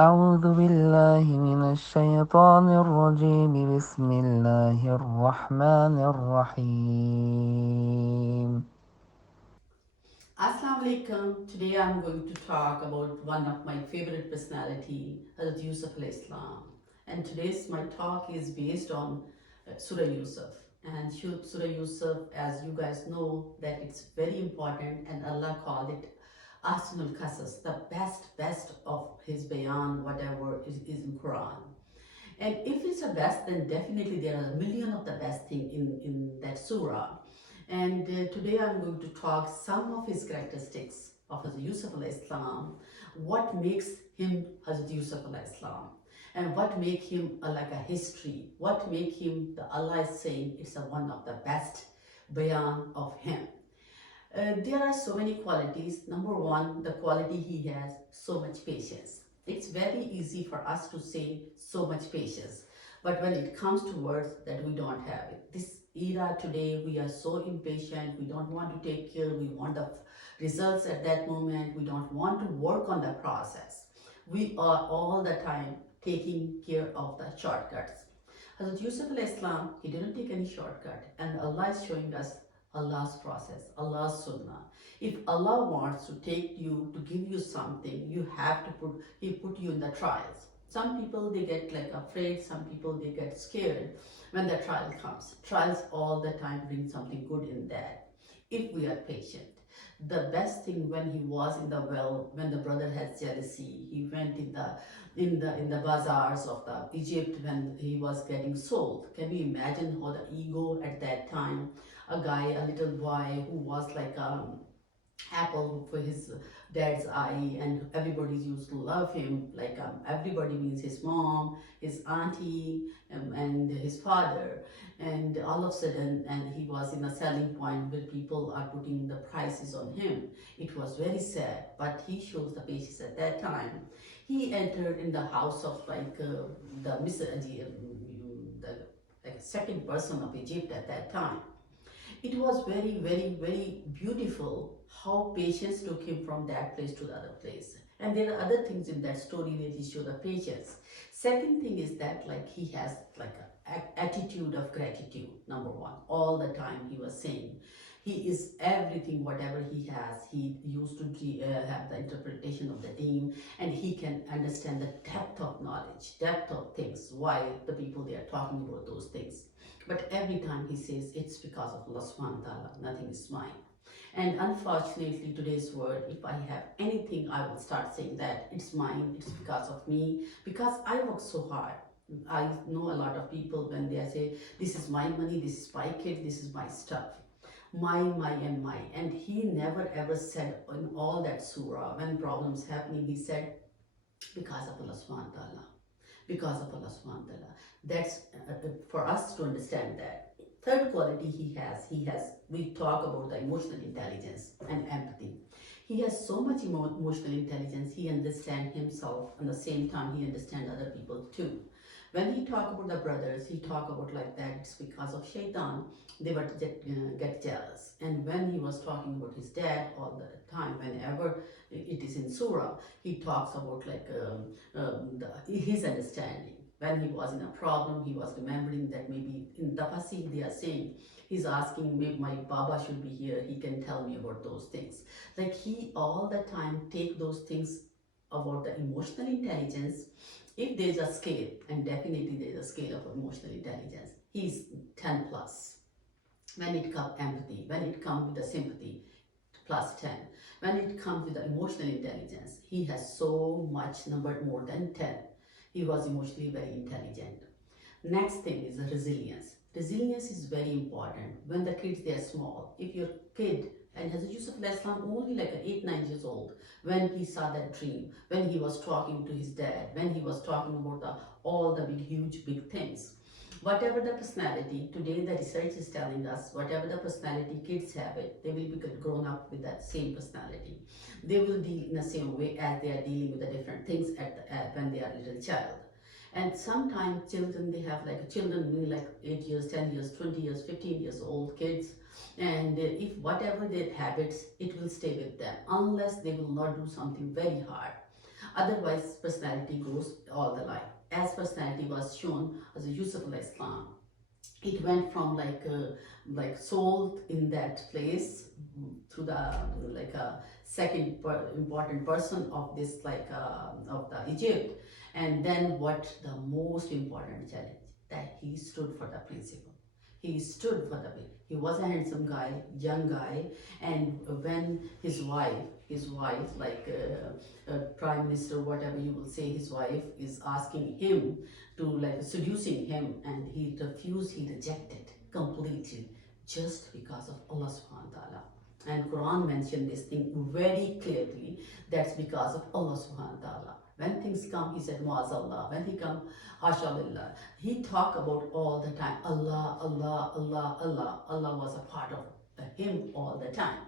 أعوذ بالله من الشيطان الرجيم بسم الله الرحمن الرحيم. Assalamu alaikum. Today I'm going to talk about one of my favorite personality, Hazrat Yusuf alayhi Islam. And today's my talk is based on Surah Yusuf. And Surah Yusuf, as you guys know, that it's very important, and Allah called it Ahsanul Qasas, the best of his bayan, whatever is in Quran. And if it's a best, then definitely there are a million of the best thing in that surah. And today I'm going to talk some of his characteristics of Hazrat Yusuf alayhi Islam, what makes him Hazrat Yusuf alayhi Islam, and what make him like a history, what make him the Allah is saying it's a one of the best bayan of him. There are so many qualities. Number one, the quality he has so much patience. It's very easy for us to say so much patience, but when it comes to words that we don't have it. This era today, we are so impatient. We don't want to take care. We want the results at that moment. We don't want to work on the process. We are all the time taking care of the shortcuts. Hazrat Yusuf al-Islam, he didn't take any shortcut, and Allah is showing us Allah's process, Allah's sunnah. If Allah wants to take you, to give you something, you have to He put you in the trials. Some people they get like afraid, some people they get scared when the trial comes. Trials all the time bring something good in that. If we are patient. The best thing when he was in the well, when the brother had jealousy, he went in the bazaars of the Egypt when he was getting sold. Can you imagine how the ego at that time, a guy, a little boy who was like apple for his dad's eye, and everybody used to love him, like everybody means his mom, his auntie, and his father, and all of a sudden, and he was in a selling point where people are putting the prices on him. It was very sad, but he shows the patience at that time. He entered in the house of like the the like second person of Egypt at that time. It was very beautiful how patience took him from that place to the other place. And there are other things in that story that he showed the patience. Second thing is that like he has like an attitude of gratitude. Number one, all the time he was saying, he is everything, whatever he has. He used to have the interpretation of the deen, and he can understand the depth of knowledge, depth of things, why the people they are talking about those things. But every time he says, it's because of Allah subhanahu wa ta'ala, nothing is mine. And unfortunately, today's world, if I have anything, I will start saying that it's mine, it's because of me, because I work so hard. I know a lot of people when they say, this is my money, this is my kid, this is my stuff. My, and my. And he never ever said in all that surah, when problems happening, he said, because of Allah subhanahu wa ta'ala, because of Allah subhanahu wa ta'ala. That's for us to understand that. Third quality he has, we talk about the emotional intelligence and empathy. He has so much emotional intelligence, he understands himself, and at the same time he understands other people too. When he talk about the brothers, he talk about like that it's because of shaitan, they were to get jealous. And when he was talking about his dad all the time, whenever it is in surah, he talks about like his understanding. When he was in a problem, he was remembering that maybe in Tapasi they are saying, he's asking, maybe my Baba should be here, he can tell me about those things. Like he all the time take those things about the emotional intelligence. If there's a scale, and definitely there's a scale of emotional intelligence, he's 10 plus. When it comes empathy, when it comes with the sympathy, plus 10. When it comes with the emotional intelligence, he has so much number more than 10. He was emotionally very intelligent. Next thing is the resilience. Resilience is very important. When the kids they are small, if your kid, and Hazrat Yusuf Islam only like 8 9 years old, when he saw that dream, when he was talking to his dad, when he was talking about all the big huge big things. Whatever the personality, today the research is telling us, whatever the personality kids have it, they will be grown up with that same personality. They will deal in the same way as they are dealing with the different things when they are little child. And sometimes children, they have like children being like 8 years, 10 years, 20 years, 15 years old kids. And if whatever their habits, it will stay with them unless they will not do something very hard. Otherwise, personality goes all the life. As personality was shown as Yusuf alayhi Islam, it went from like sold in that place to the like a important person of this of the Egypt, and then what the most important challenge, that he stood for the principle. He stood for the, he was a handsome guy, young guy, and when his wife prime minister, whatever you will say, his wife is asking him to like seducing him, and he refused, he rejected completely, just because of Allah subhanahu wa ta'ala. And Quran mentioned this thing very clearly, that's because of Allah subhanahu wa ta'ala. When things come, he said Muazzallah. When he come, Hasha lillah. He talk about all the time Allah, Allah, Allah, Allah. Allah was a part of him all the time.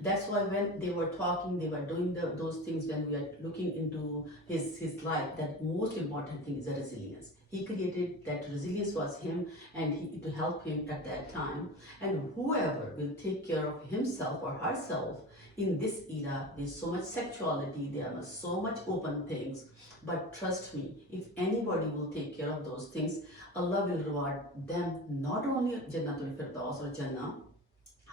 That's why when they were talking, they were doing those things, when we are looking into his life, that most important thing is the resilience. He created that resilience was him, and to help him at that time. And whoever will take care of himself or herself in this era, there's so much sexuality, there are so much open things. But trust me, if anybody will take care of those things, Allah will reward them, not only Jannatul Firdaus or Jannah,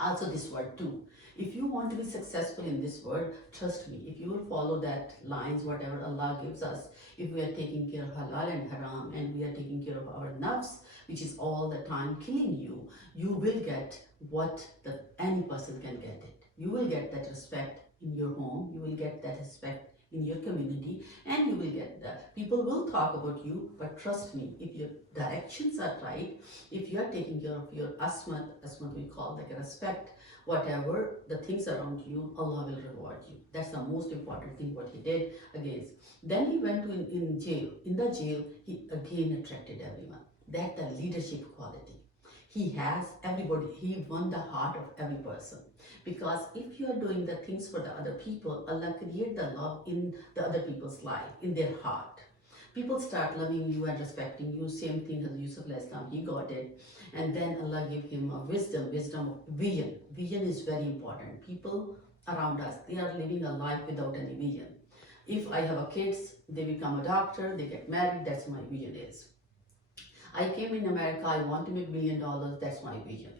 also this word too. If you want to be successful in this world, trust me, if you will follow that lines, whatever Allah gives us, if we are taking care of halal and haram, and we are taking care of our nafs, which is all the time killing you, you will get what any person can get it. You will get that respect in your home, you will get that respect in your community, and you will get that. People will talk about you, but trust me, if your directions are right, if you are taking care of your asmat we call like a respect, whatever the things around you, Allah will reward you. That's the most important thing what he did against. Then he went to in jail. In the jail, he again attracted everyone. That the leadership quality. He has everybody, he won the heart of every person. Because if you are doing the things for the other people, Allah create the love in the other people's life, in their heart. People start loving you and respecting you. Same thing as Yusuf alayhi Islam, he got it. And then Allah gave him a wisdom, vision. Vision is very important. People around us, they are living a life without any vision. If I have a kids, they become a doctor, they get married, that's my vision is. I came in America, I want to make $1 million, that's my vision.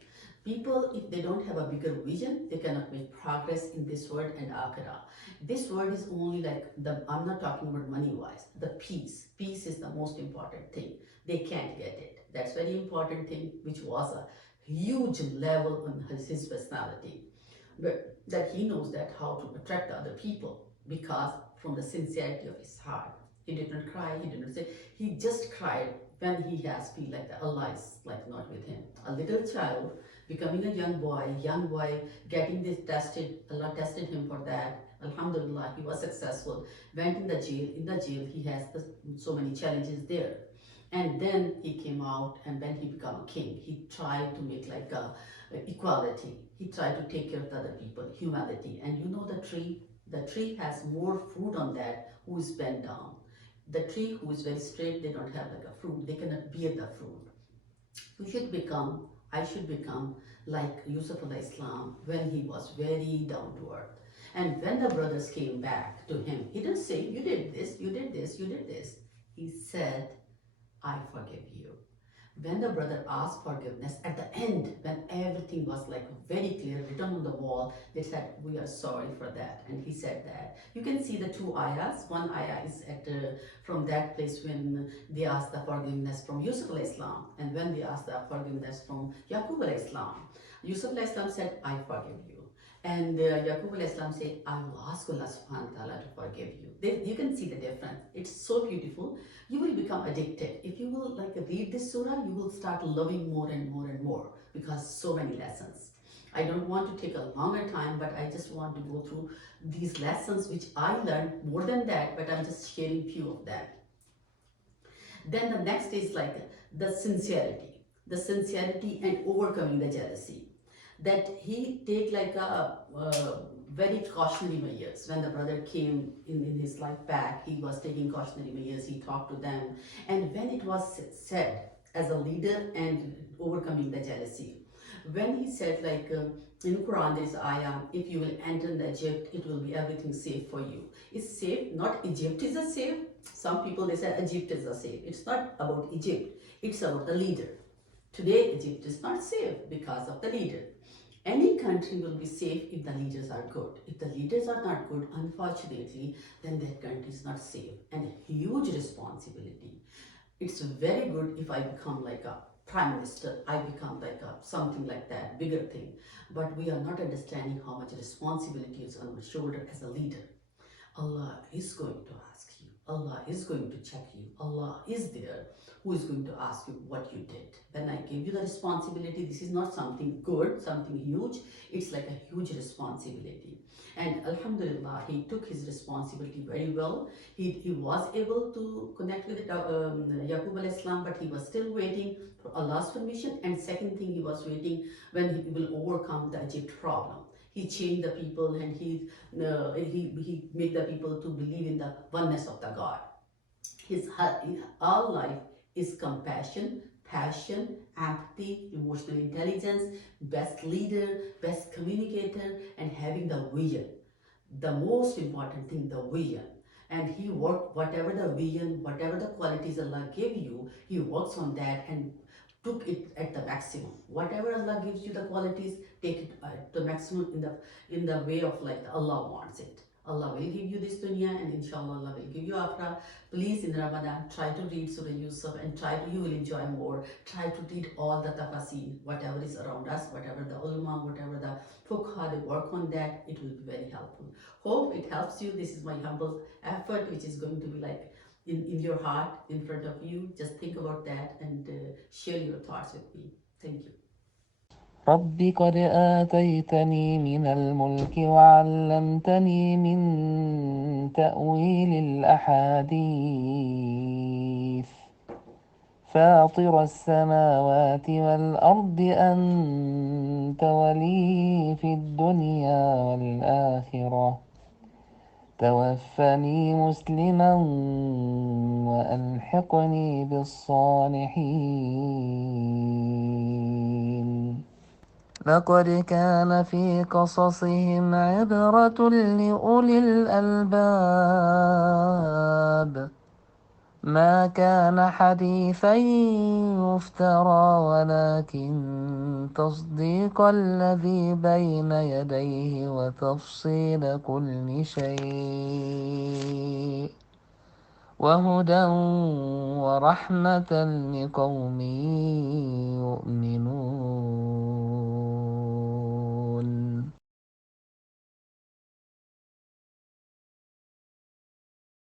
People, if they don't have a bigger vision, they cannot make progress in this world and akhirah. This world is only like, I'm not talking about money-wise, the peace. Peace is the most important thing. They can't get it. That's very important thing, which was a huge level on his personality. But that he knows that how to attract other people, because from the sincerity of his heart. He didn't cry, he didn't say, he just cried when he has feel like that Allah is like not with him. A little child becoming a young boy getting this tested, Allah tested him for that. Alhamdulillah, he was successful, went in the jail he has so many challenges there. And then he came out, and when he became a king, he tried to make like a equality. He tried to take care of the other people, humanity. And you know the tree has more fruit on that who is bent down. The tree who is very straight, they don't have like a fruit, they cannot bear the fruit. I should become like Yusuf alayhi Islam when he was very down to earth. And when the brothers came back to him, he didn't say, you did this, you did this, you did this. He said, I forgive you. When the brother asked forgiveness, at the end, when everything was like very clear, written on the wall, they said, we are sorry for that. And he said that. You can see the two ayahs. One ayah is at from that place when they asked the forgiveness from Yusuf alayhi Islam, and when they asked the forgiveness from Yaqub alayhi Islam. Yusuf alayhi Islam said, I forgive you. And Yaqub alayhi Islam said, I will ask Allah subhanahu wa ta'ala to forgive you. You can see the difference. It's so beautiful. You will become addicted. If you will like read this surah, you will start loving more and more and more, because so many lessons. I don't want to take a longer time, but I just want to go through these lessons which I learned more than that, but I'm just sharing few of them. Then the next is like the sincerity and overcoming the jealousy. That he take like a very cautionary measures. When the brother came in his life back, he was taking cautionary measures, he talked to them. And when it was said as a leader and overcoming the jealousy, when he said like In Quran there is ayah, if you will enter the Egypt, it will be everything safe for you. It's safe, not Egypt is a safe. Some people they say Egypt is a safe. It's not about Egypt, it's about the leader. Today Egypt is not safe because of the leader. Any country will be safe if the leaders are good. If the leaders are not good, unfortunately, then that country is not safe, and a huge responsibility. It's very good if I become like a prime minister, I become like a something like that, bigger thing. But we are not understanding how much responsibility is on my shoulder as a leader. Allah is going to ask you. Allah is going to check you. Allah is there who is going to ask you what you did. When I give you the responsibility, this is not something good, something huge. It's like a huge responsibility. And Alhamdulillah, he took his responsibility very well. He was able to connect with Yaqub al Islam, but he was still waiting for Allah's permission. And second thing, he was waiting when he will overcome the Egypt problem. He changed the people, and he made the people to believe in the oneness of the God. His all life is compassion, passion, empathy, emotional intelligence, best leader, best communicator, and having the vision. The most important thing, the vision. And he worked whatever the vision, whatever the qualities Allah gave you, he works on that and took it at the maximum. Whatever Allah gives you the qualities, take it at the maximum in the way of like Allah wants it. Allah will give you this dunya, and inshallah Allah will give you akhirah. Please in Ramadan try to read Surah Yusuf, and you will enjoy more. Try to read all the tafasir, whatever is around us, whatever the ulama, whatever the fuqaha, they work on that, it will be very helpful. Hope it helps you. This is my humble effort, which is going to be like in your heart, in front of you. Just think about that and share your thoughts with me. Thank you. رب قد آتيتني من الملك وعلمتني من تأويل الأحاديث فاطر السماوات والأرض أنت ولي في الدنيا والآخرة توفني مسلما وألحقني بالصالحين لقد كان في قصصهم عبرة لأولي الألباب ما كان حديثا يفترى ولكن تصديق الذي بين يديه وتفصيل كل شيء وهدى ورحمة لقوم يؤمنون